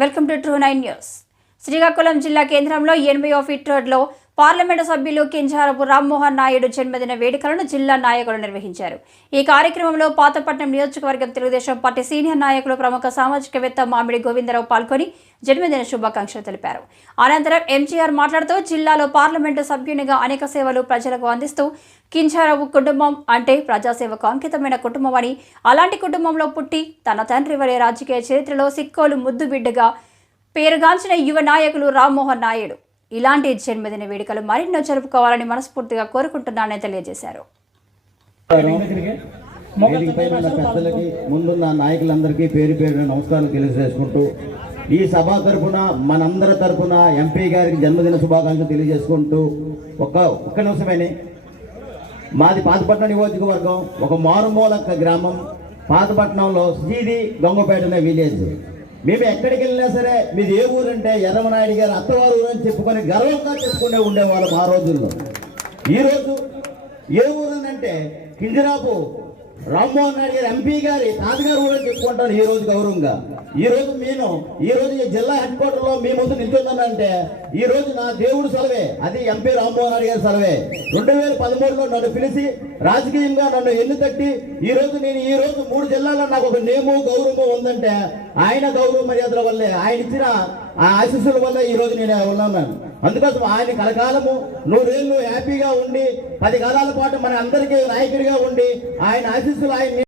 Welcome to true nine news. Srikakulam జిల్లా కేంద్రంలో ఎనభై ఫీట్ రోడ్లో పార్లమెంటు సభ్యులు కింజారపు రామ్మోహన్ నాయుడు జన్మదిన వేడుకలను జిల్లా నాయకులు నిర్వహించారు. ఈ కార్యక్రమంలో పాతపట్నం నియోజకవర్గం తెలుగుదేశం పార్టీ సీనియర్ నాయకులు ప్రముఖ సామాజికవేత్త మామిడి గోవిందరావు పాల్గొని జన్మదిన శుభాకాంక్షలు తెలిపారు. అనంతరం ఎంజీఆర్ మాట్లాడుతూ జిల్లాలో పార్లమెంటు సభ్యునిగా అనేక సేవలు ప్రజలకు అందిస్తూ కింజారావు కుటుంబం అంటే ప్రజాసేవకు అంకితమైన కుటుంబం అని అలాంటి కుటుంబంలో పుట్టి తన తండ్రి వలె రాజకీయ చరిత్రలో సిక్కోలు ముద్దు బిడ్డగా పేరుగాంచిన యువ నాయకులు రామ్మోహన్ నాయుడు. ఇలాంటి జన్మదిన వేడుకలు మరెన్నో జరుపుకోవాలని మనస్ఫూర్తిగా కోరుకుంటున్నానని తెలియజేశారు. పెద్దలకి ముందున్న నాయకులందరికీ పేరు పేరు నమస్కారం తెలియజేసుకుంటూ ఈ సభ తరఫున మనందరి తరఫున ఎంపీ గారికి జన్మదిన శుభాకాంక్షలు తెలియజేసుకుంటూ ఒక్క ఒక్క నిమిషమేని. మాది పాతపట్నం నియోజకవర్గం ఒక మారుమూల గ్రామం పాతపట్నంలో శ్రీది గంగపేట అనే విలేజ్. మేము ఎక్కడికి వెళ్ళినా సరే మీది ఏ ఊరంటే ఎర్రమనాయుడు గారు అత్తవారు ఊరు అని చెప్పుకొని గర్వంగా చెప్పుకునే ఉండేవాళ్ళం ఆ రోజుల్లో. ఈరోజు ఏ ఊరనంటే కింజరాపు రామ్మోహన్ నాయుడు గారు ఎంపీ గారి తాతగారు కూడా చెప్పుకుంటాను ఈ రోజు గౌరవంగా. ఈ రోజు నేను ఈ రోజు ఈ జిల్లా హెడ్ క్వార్టర్లో మీ ముందు నిల్చున్నానంటే ఈ రోజు నా దేవుడు సెలవే. అది ఎంపీ రామ్మోహన్ రెడ్డి గారి సెలవే. రెండు వేల పదమూడులో నన్ను పిలిచి రాజకీయంగా నన్ను ఎన్ను తట్టి ఈ రోజు నేను ఈ రోజు మూడు జిల్లాల్లో నాకు ఒక నేము గౌరవం ఉందంటే ఆయన గౌరవ మర్యాదల వల్లే ఆయన ఇచ్చిన ఆ ఆశీస్సుల వల్ల ఈ రోజు నేను ఉన్నాను అందుకోసం ఆయన కలకాలము నూరేళ్ళు హ్యాపీగా ఉండి పది కాలాల పాటు మన అందరికీ నాయకుడిగా ఉండి ఆయన ఆశీస్సులు ఆయన